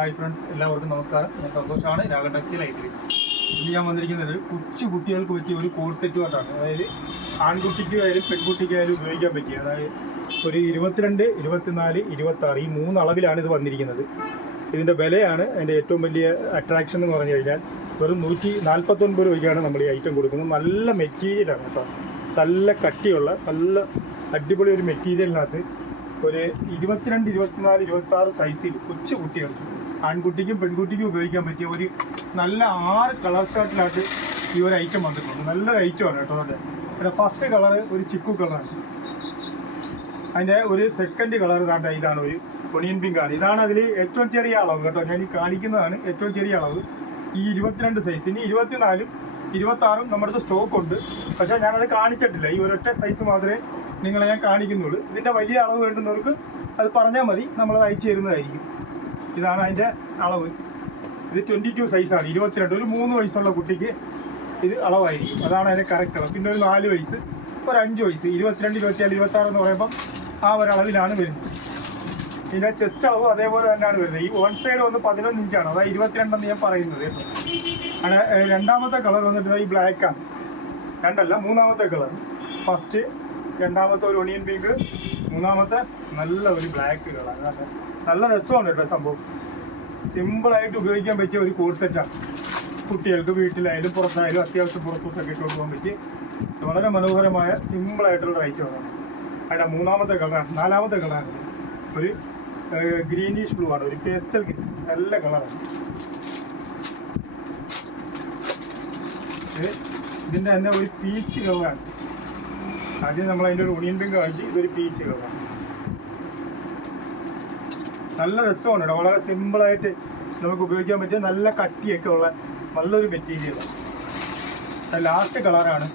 Hi friends, എല്ലാവർക്കും നമസ്കാരം. ഞാൻ സന്തോഷമാണ്, രാഗൻ ടെക്സ്റ്റൈൽ ഐറ്റിൽ. ഇന്ന് ഞാൻ വന്നിരിക്കുന്നത് കൊച്ചു കുട്ടികൾക്ക് പറ്റിയ ഒരു കോഡ് സെറ്റുമായിട്ടാണ്. അതായത് ആൺകുട്ടിക്കായാലും പെൺകുട്ടിക്കായാലും ഉപയോഗിക്കാൻ പറ്റിയ, അതായത് ഒരു 22, 24, 26 ഈ 3 അളവിലാണ് ഇത് വന്നിരിക്കുന്നത്. ഇതിൻ്റെ വിലയാണ് അതിൻ്റെ ഏറ്റവും വലിയ അട്രാക്ഷൻ എന്ന് പറഞ്ഞു കഴിഞ്ഞാൽ വെറും 149 രൂപയ്ക്കാണ് നമ്മൾ ഈ ഐറ്റം കൊടുക്കുന്നത്. നല്ല മെറ്റീരിയലാണ് കേട്ടോ, നല്ല കട്ടിയുള്ള നല്ല അടിപൊളി ഒരു മെറ്റീരിയലിനകത്ത് ഒരു 22, 24, 26 സൈസിൽ കൊച്ചു കുട്ടികൾക്ക് ആൺകുട്ടിക്കും പെൺകുട്ടിക്കും ഉപയോഗിക്കാൻ പറ്റിയ ഒരു നല്ല 6 കളർ ചാർട്ടിലായിട്ട് ഈ ഒരു ഐറ്റം വന്നിട്ടുണ്ട്. നല്ലൊരു ഐറ്റമാണ് കേട്ടോ. അതിൻ്റെ ഫസ്റ്റ് കളർ ഒരു ചിക്കു കളറാണ്. അതിൻ്റെ ഒരു സെക്കൻഡ് കളർ ഇതാണ് ഒരു ഒണിയൻ പിങ്കാണ്. ഇതാണ് അതിൽ ഏറ്റവും ചെറിയ അളവ് കേട്ടോ. ഞാൻ ഈ കാണിക്കുന്നതാണ് ഏറ്റവും ചെറിയ അളവ്. ഈ 22 സൈസ്. ഇനി 24, 26 നമ്മുടെ സ്റ്റോക്ക് ഉണ്ട്, പക്ഷേ ഞാനത് കാണിച്ചിട്ടില്ല. ഈ ഒരൊറ്റ സൈസ് മാത്രമേ നിങ്ങളെ ഞാൻ കാണിക്കുന്നുള്ളൂ. ഇതിൻ്റെ വലിയ അളവ് വേണ്ടുന്നവർക്ക് അത് പറഞ്ഞാൽ മതി, നമ്മളത് അയച്ചു തരുന്നതായിരിക്കും. ഇതാണ് അതിൻ്റെ അളവ്. ഇത് 22 സൈസാണ്. 22 ഒരു 3 വയസ്സുള്ള കുട്ടിക്ക് ഇത് അളവായിരിക്കും. അതാണ് അതിൻ്റെ കറക്റ്റ് അളവ്. പിന്നെ ഒരു 4 വയസ്സ്, ഒരു 5 വയസ്സ്, 22, 24, 26 എന്ന് പറയുമ്പം ആ ഒരളവിലാണ് വരുന്നത്. ഇതിൻ്റെ ചെസ്റ്റ് അളവ് അതേപോലെ തന്നെയാണ് വരുന്നത്. ഈ വൺ സൈഡ് വന്ന് 11 ഇഞ്ചാണ്, അതായത് 22 എന്ന് ഞാൻ പറയുന്നത് കേട്ടോ. രണ്ടാമത്തെ കളർ വന്നിട്ട് ഈ ബ്ലാക്കാണ്. രണ്ടല്ല, മൂന്നാമത്തെ കളർ. ഫസ്റ്റ് രണ്ടാമത്തെ ഒരു ഒണിയൻ പിങ്ക്, മൂന്നാമത്തെ നല്ല ഒരു ബ്ലാക്ക് കളർ. നല്ല രസമാണ് കേട്ടോ സംഭവം. സിമ്പിളായിട്ട് ഉപയോഗിക്കാൻ പറ്റിയ ഒരു കോഡ് സെറ്റാണ്. കുട്ടികൾക്ക് വീട്ടിലായാലും പുറത്തായാലും അത്യാവശ്യം പുറത്തോട്ടൊക്കെ ഇട്ട് കൊണ്ടുപോകാൻ പറ്റിയ വളരെ മനോഹരമായ സിമ്പിളായിട്ടുള്ള ഐറ്റമാണ്. അതിൻ്റെ മൂന്നാമത്തെ കളറാണ്. നാലാമത്തെ കളറാണ് ഒരു ഗ്രീനിഷ് ബ്ലൂ ആണ്, ഒരു പേസ്റ്റൽ ഗ്രീൻ. നല്ല കളറാണ്. ഇതിൻ്റെ തന്നെ ഒരു പീച്ച് കളറാണ്. ആദ്യം നമ്മൾ അതിൻ്റെ ഒരു ഒണിയൻ പിങ്ക് കാണിച്ച് ഇതൊരു പീച്ച് കളറാണ്. നല്ല രസമാണ് കേട്ടോ. വളരെ സിമ്പിളായിട്ട് നമുക്ക് ഉപയോഗിക്കാൻ പറ്റിയ നല്ല കട്ടിയൊക്കെ ഉള്ള നല്ലൊരു മെറ്റീരിയലാണ്. ലാസ്റ്റ് കളറാണ്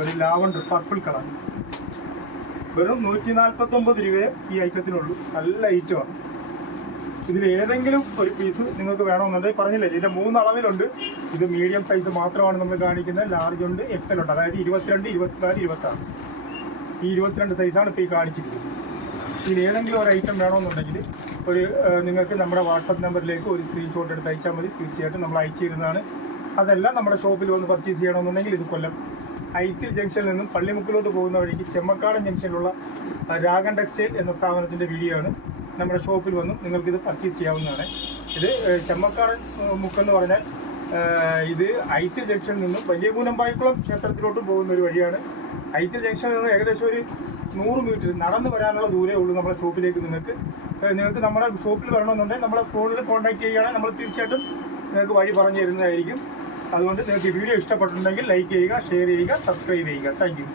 ഒരു ലാവണ്ടർ പർപ്പിൾ കളർ. വെറും 149 രൂപയെ ഈ ഐറ്റത്തിനുള്ളൂ. നല്ല ഐറ്റമാണ്. ഇതിൽ ഏതെങ്കിലും ഒരു പീസ് നിങ്ങൾക്ക് വേണമെന്നുണ്ടെങ്കിൽ പറഞ്ഞില്ലേ, ഇതിൻ്റെ 3 അളവിലുണ്ട്. ഇത് മീഡിയം സൈസ് മാത്രമാണ് നമ്മൾ കാണിക്കുന്നത്. ലാർജ് ഉണ്ട്, എക്സൽ ഉണ്ട്. അതായത് 22, 24, 26 ഈ 22 സൈസാണ് ഇപ്പോൾ ഈ കാണിച്ചിരിക്കുന്നത്. ഇതിൽ ഏതെങ്കിലും ഒരു ഐറ്റം വേണമെന്നുണ്ടെങ്കിൽ നിങ്ങൾക്ക് നമ്മുടെ വാട്സപ്പ് നമ്പറിലേക്ക് ഒരു സ്ക്രീൻഷോട്ട് എടുത്ത് അയച്ചാൽ മതി. തീർച്ചയായിട്ടും നമ്മൾ അയച്ചു തരുന്നതാണ്. അതല്ല നമ്മുടെ ഷോപ്പിൽ വന്ന് പർച്ചേസ് ചെയ്യണമെന്നുണ്ടെങ്കിൽ ഇത് കൊല്ലം ഐത്തിൽ ജംഗ്ഷനിൽ നിന്നും പള്ളിമുക്കിലോട്ട് പോകുന്ന വഴിക്ക് ചെമ്മക്കാടൻ ജംഗ്ഷനിലുള്ള രാഗൻ ടെക്സ്റ്റൈൽ എന്ന സ്ഥാപനത്തിൻ്റെ വീഡിയോ ആണ്. നമ്മുടെ ഷോപ്പിൽ വന്നും നിങ്ങൾക്കിത് പർച്ചേസ് ചെയ്യാവുന്നതാണ്. ഇത് ചെമ്മക്കാടൻ മുക്കെന്ന് പറഞ്ഞാൽ ഇത് ഐത്തിൽ ജംഗ്ഷനിൽ നിന്നും വലിയ കൂനമ്പായിക്കുളം ക്ഷേത്രത്തിലോട്ട് പോകുന്ന ഒരു വഴിയാണ്. ഐത്തിൽ ജംഗ്ഷനിൽ നിന്നും ഏകദേശം ഒരു 100 മീറ്റർ നടന്നു വരാനുള്ള ദൂരമേ ഉള്ളൂ നമ്മുടെ ഷോപ്പിലേക്ക്. നിങ്ങൾക്ക് നമ്മുടെ ഷോപ്പിൽ വരണമെന്നുണ്ടെങ്കിൽ നമ്മളെ ഫോണിൽ കോൺടാക്ട് ചെയ്യുകയാണെങ്കിൽ നമ്മൾ തീർച്ചയായിട്ടും നിങ്ങൾക്ക് വഴി പറഞ്ഞു തരുന്നതായിരിക്കും. അതുകൊണ്ട് നിങ്ങൾക്ക് ഈ വീഡിയോ ഇഷ്ടപ്പെട്ടിട്ടുണ്ടെങ്കിൽ ലൈക്ക് ചെയ്യുക, ഷെയർ ചെയ്യുക, സബ്സ്ക്രൈബ് ചെയ്യുക. Thank you.